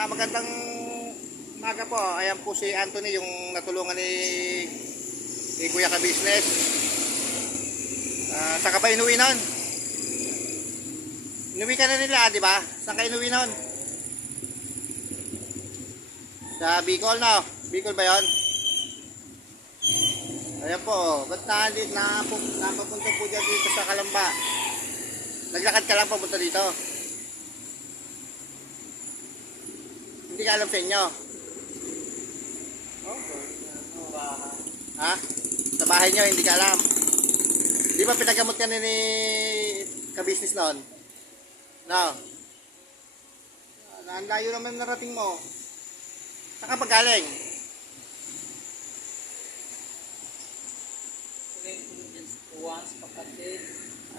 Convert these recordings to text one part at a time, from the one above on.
Magandang umaga po. Ayan po si Anthony, yung natulungan ni Kuya Ka-Business. Saan ka ba inuwi nun? Inuwi ka na nila, di ba? Saan ka inuwi nun? Sa Bicol, no? Bicol ba yun? Ayan po. Ba't napapunta po dyan dito sa Kalamba? Naglakad ka lang papunta dito? Hindi ka alam sa inyo? Ha? Sa bahay nyo, hindi ka alam? Di ba pinagamot ka ni Ka-Business noon? No? Ang layo naman narating mo. Saan ka pagaling?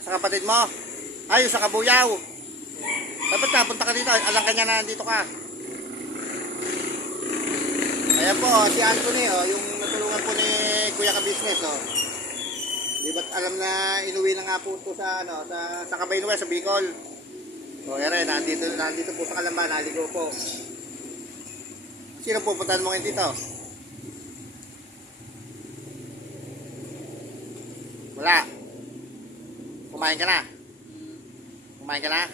Sa kapatid mo? Ay, sa Kabuyaw. Dapat napunta ka dito. Alam ka niya na nandito ka. Ayan po, si Anthony, yung natulungan po ni Kuya Ka-Business. Di ba't alam na inuwi na nga po ito sa Cabaynuel, sa Bicol. Ere, nandito po sa Kalamba, naligo po. Sino pupuntahan mo ngayon dito? Wala. Kumain ka na? Kumain ka na?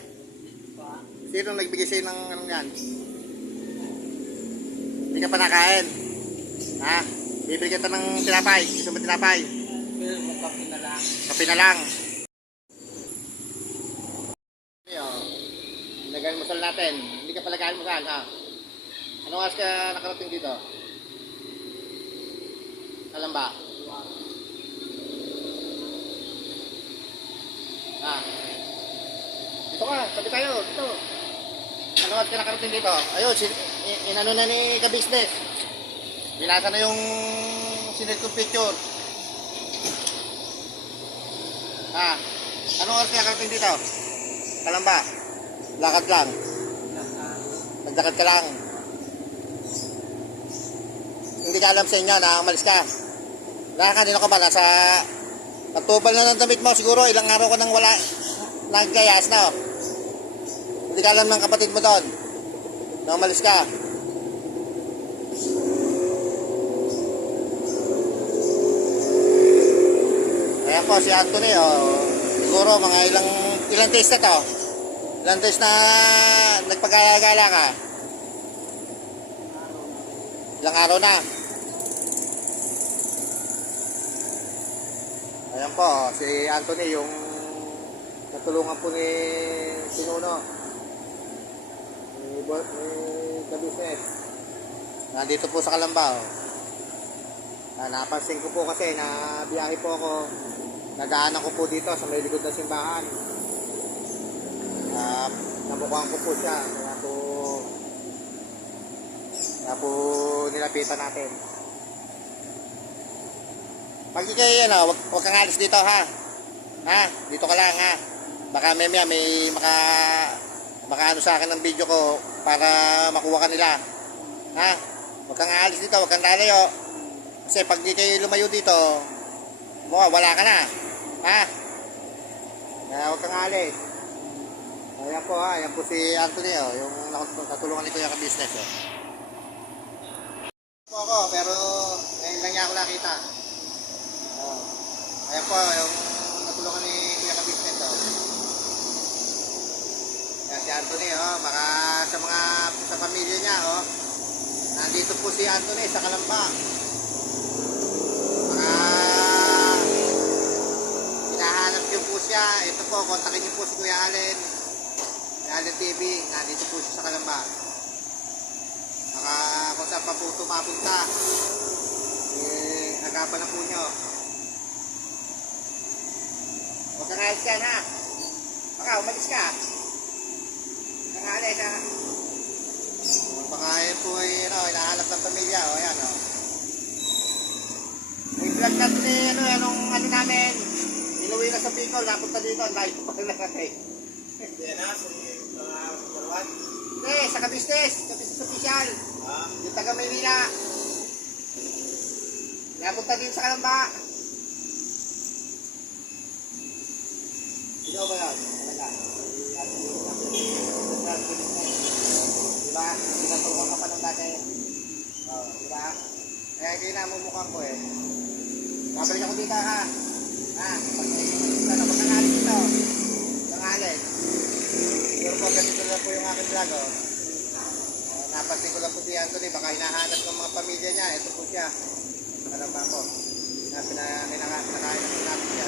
Sino nagbigay sa'yo ng anong yan? Hindi ka pa nakain? Ha? Bibili kita ng tinapay. Gusto mo tinapay? Kape na lang. Kape na lang. Nag-almusal natin. Hindi ka pala nag-almusal, ha? Anong oras ka nakarating dito? Alam ba? Ha? Dito ka, sabi tayo, dito. Anong oras ka nakarating dito? Ayun, inano na ni Ka-Business. Binasa na yung sinit kong picture. Ha? Anong oras ka nakarating dito? Kalamba? Lakad lang. Naglakad ka lang. Hindi ka alam sa inyo na umalis ka. Kanino ka ba? Nasa pagtubal na ng damit mo siguro. Ilang araw ka nang wala nagkayas na. Hindi ka alam ng kapatid mo doon na umalis ka. Ayan po si Anthony. Siguro mga ilang days na to. Ilang days na nagpagala-gala ka. Ilang araw na. Ayan po, si Anthony, yung natulungan po ni Pinuno, ni Ka-Business. Nandito po sa Kalamba. Napansin ko po kasi na biyahe po ako. Nagaanan ko po dito sa may likod ng simbahan. Nabukuhan ko po siya. Kaya po nilapitan natin. Pag ikay, wag kang alis dito, ha? Ha? Dito ka lang, ha? Baka may maka sa akin ng video ko para makuha ka nila. Ha? Wag kang alis dito, wag kang lalayo. Kasi pag di kayo lumayo dito, wala ka na. Ha? Kaya wag kang alis. Ayan po, ha? Ayan po si Anthony, yung natulungan ni Kuya Ka-Business. Ako, pero ngayon lang niya ako nakita. Ayan po, yung natulungan ni Kuya Ka-Business. Ayan si Anthony, baka sa pamilya niya, nandito po si Anthony sa Kalamba. Baka hinahanap niyo po siya. Ito po, kontakin niyo po si Kuya Allen. Kuya Allen TV, nandito po siya sa Kalamba. Baka kung saan pa po tumapunta, agapan na po nyo. Huwag kang alis yan, ha? Baka umalis ka. Huwag kang alis, ha? Baka yun po hinahanap ng pamilya, ayan, May vlog natin anong namin, inuwi na sa Bicol, napunta dito, ang layo pa lang kasi. Hindi na, sa mga Palawan. Hindi, sa Ka-Business official. Yung taga Maynila. Napunta din sa Kalamba. Ikaw ba yun? Talaga. Diba? Ha? Kaya hindi na mumukhaan ko eh. Babalik ako dito ha. Ha? Pag naisip na, huwag kang alis dito. Huwag kang alis. Siguro po ganito lang po yung aking vlog oh. Napansin ko lang po si Anthony, baka hinahanap ng mga pamilya niya. Ito po siya. Alam pa po. Pinakain na po natin siya.